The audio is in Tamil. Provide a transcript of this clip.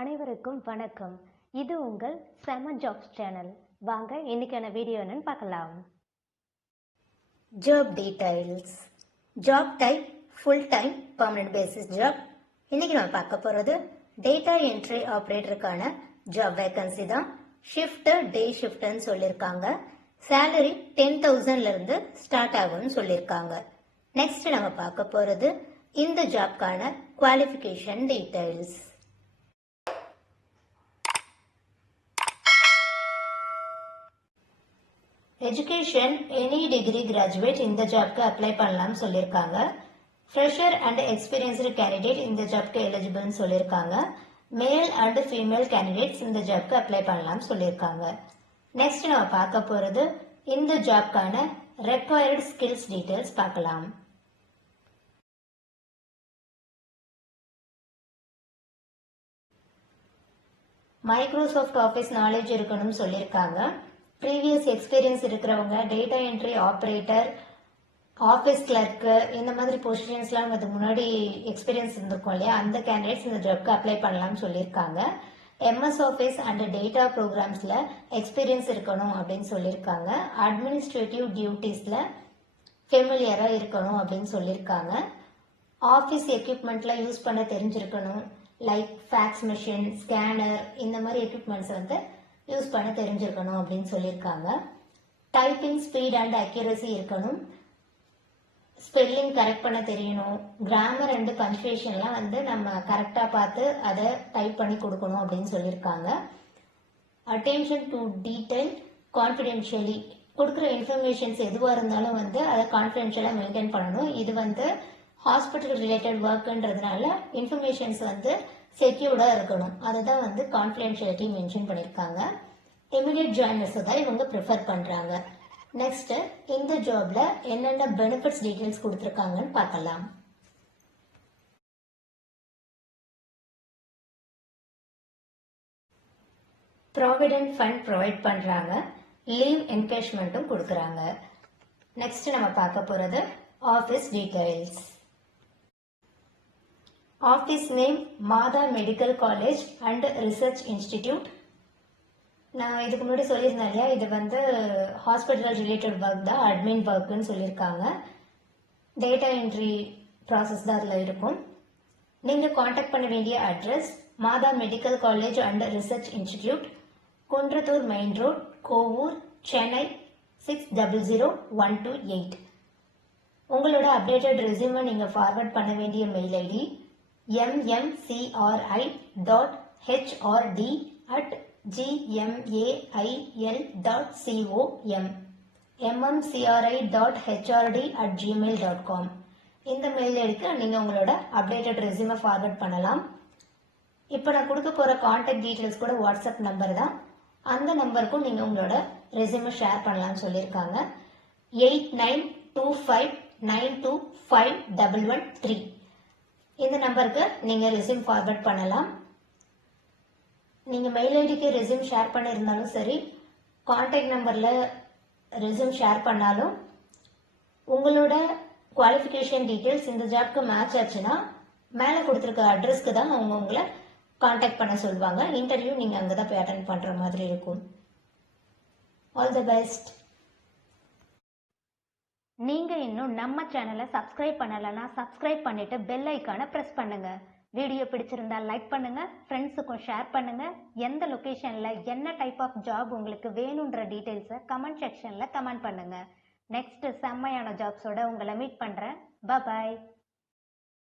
அனைவருக்கும் வணக்கம். இது உங்கள் செம ஜாப்ஸ் சேனல். வாங்க இன்னைக்கான வீடியோ என்னன்னு பார்க்கலாம். Job details. Job type full time permanent basis job. இன்னைக்கு நம்ம பார்க்க போறது டேட்டா என்ட்ரி ஆபரேட்டருக்கான ஜாப் வேகன்சி தான். ஷிஃப்ட் டே ஷிஃப்ட்னு சொல்லியிருக்காங்க. சேலரி 10,000ல இருந்து ஸ்டார்ட் ஆகும்னு சொல்லியிருக்காங்க. நெக்ஸ்ட் நம்ம பார்க்க போறது இந்த ஜாப்கான qualification details. Education any degree graduate இந்த ஜாப்க்கு அப்ளை பண்ணலாம்னு சொல்லியிருக்காங்க. ஃப்ரெஷர் அண்ட் எக்ஸ்பீரியன்ஸ்டு கேண்டிடேட் இந்த ஜாப்க்கு எலிஜிபிள்னு சொல்லியிருக்காங்க. மேல் அண்ட் ஃபீமேல் கேண்டிடேட்ஸ் இந்த ஜாப்க்கு அப்ளை பண்ணலாம்னு சொல்லியிருக்காங்க. நெக்ஸ்ட் நம்ம பார்க்க போறது இந்த ஜாப்க்கான ரெக்வயர்டு ஸ்கில்ஸ் டீடைல்ஸ் பார்க்கலாம். மைக்ரோசாஃப்ட் ஆஃபீஸ் நாலேஜ் இருக்கணும்னு சொல்லியிருக்காங்க. ப்ரீவியஸ் எக்ஸ்பீரியன்ஸ் இருக்கிறவங்க data entry operator, office clerk இந்த மாதிரி பொசிஷன்ஸ்லாம் அதுக்கு முன்னாடி எக்ஸ்பீரியன்ஸ் இருந்திருக்கும் இல்லையா, அந்த கேண்டிடேட்ஸ் இந்த ஜாப்க்கு அப்ளை பண்ணலாம்னு சொல்லியிருக்காங்க. எம்எஸ் ஆஃபீஸ் அண்ட் டேட்டா ப்ரோக்ராம்ஸில் எக்ஸ்பீரியன்ஸ் இருக்கணும் அப்படின்னு சொல்லியிருக்காங்க. அட்மினிஸ்ட்ரேட்டிவ் டியூட்டிஸில் ஃபெமிலியராக இருக்கணும் அப்படின்னு சொல்லியிருக்காங்க. ஆஃபீஸ் எக்யூப்மெண்ட்டில் யூஸ் பண்ண தெரிஞ்சிருக்கணும். லைக் ஃபேக்ஸ் மிஷின், ஸ்கேனர் இந்த மாதிரி எக்யூப்மெண்ட்ஸ் வந்து யூஸ் பண்ண தெரிஞ்சிருக்கணும் அப்படின்னு சொல்லியிருக்காங்க. டைப்பிங் ஸ்பீட் அண்ட் அக்யூரசி இருக்கணும். ஸ்பெல்லிங் கரெக்ட் பண்ண தெரியணும். கிராமர் அண்ட் பஞ்சுவேஷன்லாம் வந்து நம்ம கரெக்டாக பார்த்து அதை டைப் பண்ணி கொடுக்கணும் அப்படின்னு சொல்லியிருக்காங்க. அட்டென்ஷன் டு டீடைல் கான்ஃபிடென்ஷியலி, கொடுக்குற இன்ஃபர்மேஷன்ஸ் எதுவாக இருந்தாலும் வந்து அதை கான்ஃபிடென்ஷியலாக மெயின்டைன் பண்ணணும். இது வந்து ஹாஸ்பிட்டல் ரிலேட்டட் ஒர்க்குன்றதுனால இன்ஃபர்மேஷன்ஸ் வந்து செக்யூர்டாக இருக்கணும். அதை தான் வந்து கான்ஃபிடென்ஷியலிட்டி மென்ஷன் பண்ணியிருக்காங்க. இமிடியட் ஜாயினர்ஸ் தான் இவங்க ப்ரிஃபர் பண்ணுறாங்க. நெக்ஸ்ட் இந்த ஜாப்ல என்னென்ன பெனிஃபிட்ஸ் டீடைல்ஸ் கொடுத்துருக்காங்கன்னு பார்க்கலாம். ப்ராவிடென்ட் ஃபண்ட் ப்ரொவைட் பண்ணுறாங்க. லீவ் என்கேஷ்மெண்ட்டும் கொடுக்குறாங்க. நெக்ஸ்ட் நம்ம பார்க்க போகிறது office details. Office name Mata medical college and research institute. நான் இதுக்கு முன்னாடி சொல்லியிருந்தேன் இல்லையா, இது வந்து ஹாஸ்பிட்டல் ரிலேட்டட் ஒர்க் தான், அட்மின் ஒர்க்குன்னு சொல்லியிருக்காங்க. டேட்டா என்ட்ரி ப்ராசஸ் தான் அதில் இருக்கும். நீங்கள் காண்டாக்ட் பண்ண வேண்டிய address Mata medical college and research institute, Kundrathur main road, Kovur, Chennai 600128. உங்களோட அப்டேட்டட் ரெஸ்யூமை நீங்கள் ஃபார்வர்ட் பண்ண வேண்டிய மெயில் ஐடி mmcri.hrd@gmail.com mmcri.hrd@gmail.com. இந்த மெயில் ஐடிக்கு நீங்கள் உங்களோட அப்டேட்டட் ரெஸ்யூமை ஃபார்வர்ட் பண்ணலாம். இப்போ நான் கொடுக்க போகிற கான்டாக்ட் டீட்டெயில்ஸ் கூட வாட்ஸ்அப் நம்பர் தான். அந்த நம்பருக்கும் நீங்கள் உங்களோட ரெஸ்யூமை ஷேர் பண்ணலாம்னு சொல்லியிருக்காங்க. 8925925113 இந்த நம்பருக்கு நீங்கள் ரெஸ்யூம் ஃபார்வர்ட் பண்ணலாம். நீங்கள் மெயில் ஐடிக்கு ரெஸ்யூம் ஷேர் பண்ணியிருந்தாலும் சரி, கான்டாக்ட் நம்பரில் ரெஸ்யூம் ஷேர் பண்ணாலும் உங்களோட குவாலிஃபிகேஷன் டீட்டெயில்ஸ் இந்த ஜாப்க்கு மேட்ச் ஆச்சுன்னா மேலே கொடுத்துருக்க அட்ரஸ்க்கு தான் அவங்க உங்களை கான்டாக்ட் பண்ண சொல்லுவாங்க. இன்டர்வியூ நீங்கள் அங்கே தான் போய் அட்டென்ட் பண்ணுற மாதிரி இருக்கும். All the best. நீங்கள் இன்னும் நம்ம சேனலை சப்ஸ்கிரைப் பண்ணலைன்னா சப்ஸ்கிரைப் பண்ணிட்டு பெல் ஐக்கானை ப்ரெஸ் பண்ணுங்க. வீடியோ பிடிச்சிருந்தா லைக் பண்ணுங்க, ஃப்ரெண்ட்ஸுக்கும் ஷேர் பண்ணுங்க. எந்த லொக்கேஷனில் என்ன டைப் ஆஃப் ஜாப் உங்களுக்கு வேணுன்ற டீட்டெயில்ஸை கமெண்ட் செக்ஷனில் கமெண்ட் பண்ணுங்க. நெக்ஸ்ட் செம்மையான ஜாப்ஸோட உங்களை மீட் பண்ணுறேன். பாய்.